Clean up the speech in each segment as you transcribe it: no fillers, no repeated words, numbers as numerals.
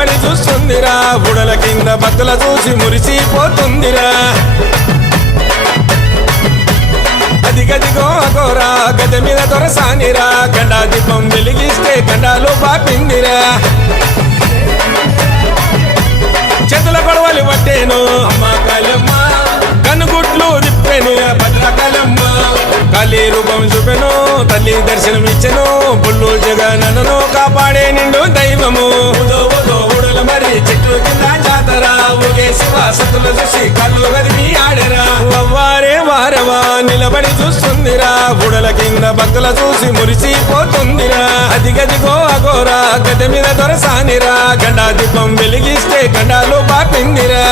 నిలబడి చూస్తుందిరా బుడల కింద భక్తుల చూసి మురిసిపోతుందిరా అదిగదిగో అగోరా గద మీద దొరసానిరా గండా దీపం వెలిగిస్తే గండాలు బాపిందిరా చేతుల గొడవలు పట్టేను అమ్మ కాళమ్మ కనుగుట్లు తిప్పెను భద్రకాళమ్మ కాళీ రూపం చూపెను తల్లి దర్శనం ఇచ్చెను బుల్లు జగనను కాపాడే నిండు దైవము ఊడల మరి చెట్లు కింద జాతర ఊగే శివ సతుల చూసి కళ్ళు గదిమి ఆడరా వారే వారవా నిలబడి చూస్తుందిరా బుడల కింద భక్తుల చూసి మురిసిపోతుందిరా అదిగదిగో అగోరా గద మీద దొరసానిరా గండా దీపం వెలిగిస్తే గండాలు బాపిందిరా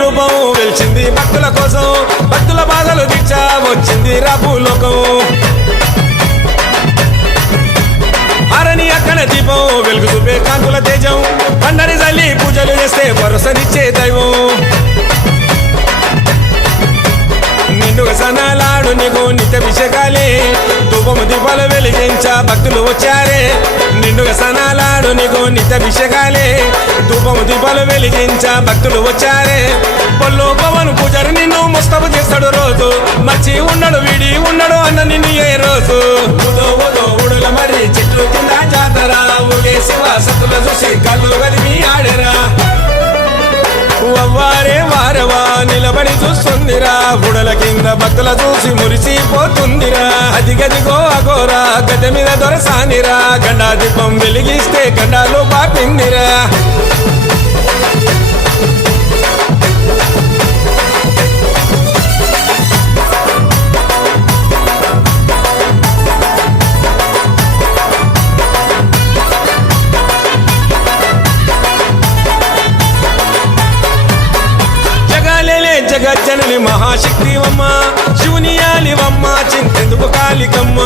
రూపం వెలిచింది భక్తుల కోసం భక్తుల బాధలు తీర్చా వచ్చింది రాభూలోకం అరణి అక్కడ దీపం వెలుగు చూపే కాంతుల తేజం పండరి జల్లి పూజలు చేస్తే భరోసానిచ్చే దైవం నిండుగా సనాలాడు నీకు నిత్యాభిషేకాలే ధూపము దీపాలు వెలిగించా భక్తులు వచ్చారే నిండుగా సనాలాడు నీకు నిత్యాభిషేకాలే ధూపము దీపాలు వెలిగించా భక్తులు వచ్చారే పొల్లు పవన్ పూజారి నిన్ను ముస్తఫా చేస్తాడు రోజు మర్చి ఉండడు వీడి ఉండడు అన్న నిన్ను ఏ రోజు ఊడల మరి చెట్లు కింద జాతర ఊగే శివ సతుల చూసి కళ్ళు గదిమి ఆడరా వారే వారవా నిలబడి చూస్తుందిరా బుడల కింద భక్తుల చూసి మురిసిపోతుందిరా అదిగదిగో అగోరా గద మీద దొరసానిరా గండా దీపం వెలిగిస్తే గండాలు బాపిందిరా జగజ్జనని మహాశక్తివమ్మ శివునియాలివమ్మ చింతెందుకు కాళికమ్మ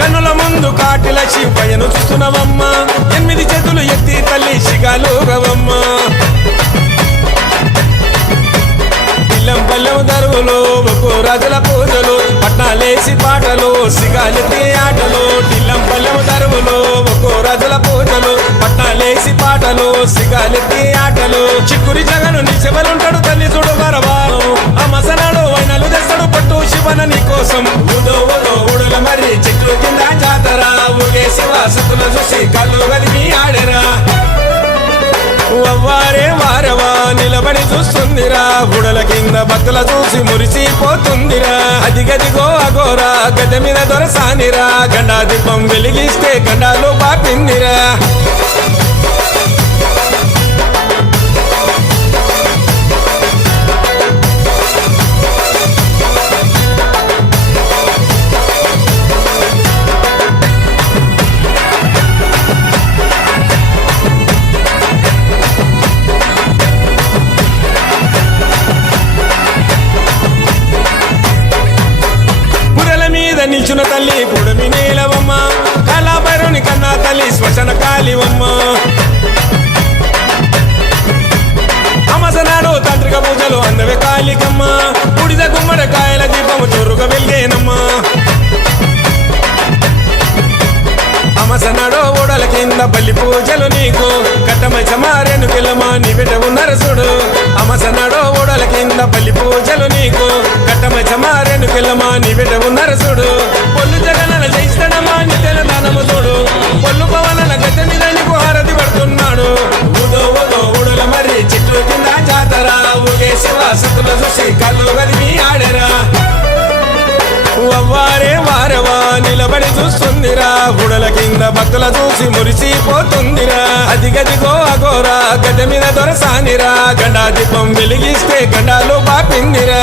కన్నుల ముందు కాటిల శివయ్యను చూస్తున్నవమ్మ 8 చేతులు ఎత్తి తల్లి శిగాలుగవమ్మ పిల్లం పల్లెం దరువులు ఒక్కో రాజుల పూజలు పట్నాలేసి పాటలు సిగాలెత్తి ఆటలు టిల్లం పల్లెం దరువులు ఒక్కో రాజుల పూజలు పట్నాలేసి పాటలు సిగాలెత్తి ఆటలు చిక్కురి జగను నీ శివలుంటాడు తల్లి చూడు వరవాను ఆ మసనాడు వైనలు తెస్తాడు పట్టు శివన నీ కోసం ఊడల మరి చెట్లు కింద జాతర ఊగే శివ సతుల చూసి కళ్ళు గదిమి ఆడరా వారే వారవా నిలబడి చూస్తుందిరా బుడల కింద భక్తుల చూసి మురిసిపోతుందిరా అదిగదిగో అగోరా గద మీద దొరసానిరా గండా దీపం వెలిగిస్తే గండాలు బాపిందిరా నిల్చున్న తల్లి పుడమి నీలవమ్మ కళాభైరుని కన్నా తల్లి శ్మశాన కాళివమ్మ అమసనాడు తాంత్రిక పూజలు అందవే కాళికమ్మ బుడిద గుమ్మడ కాయల దీపము చొరుగా వెలిగేనమ్మ అమసనాడు ఓడల కింద బల్లి పూజలు నీకు కట్టమచ్చ మారేను కిల్లమా నీ బిడ్డవు నరసుడు అమసనాడు ఓడల కింద బల్లి పూజలు నీకు కట్టమచ్చ మారేను కిల్లమా నీ బిడ్డవు నరసుడు పొల్లు జగనన జయిస్తాడమ్మా నీ తెలంగాణము చూడు పొల్లు పవనన గత మీద నీకు హారతి పడుతున్నాడు ఊడల మరి చెట్లు కింద జాతర ఊగే శివ సతుల చూసి కళ్ళు గదిమి ఆడరా వారే వారవా నిలబడి చూస్తుందిరా బుడల కింద భక్తుల చూసి మురిసిపోతుందిరా అదిగదిగో అగోరా గద మీద దొరసానిరా గండా దీపం వెలిగిస్తే గండాలు బాపిందిరా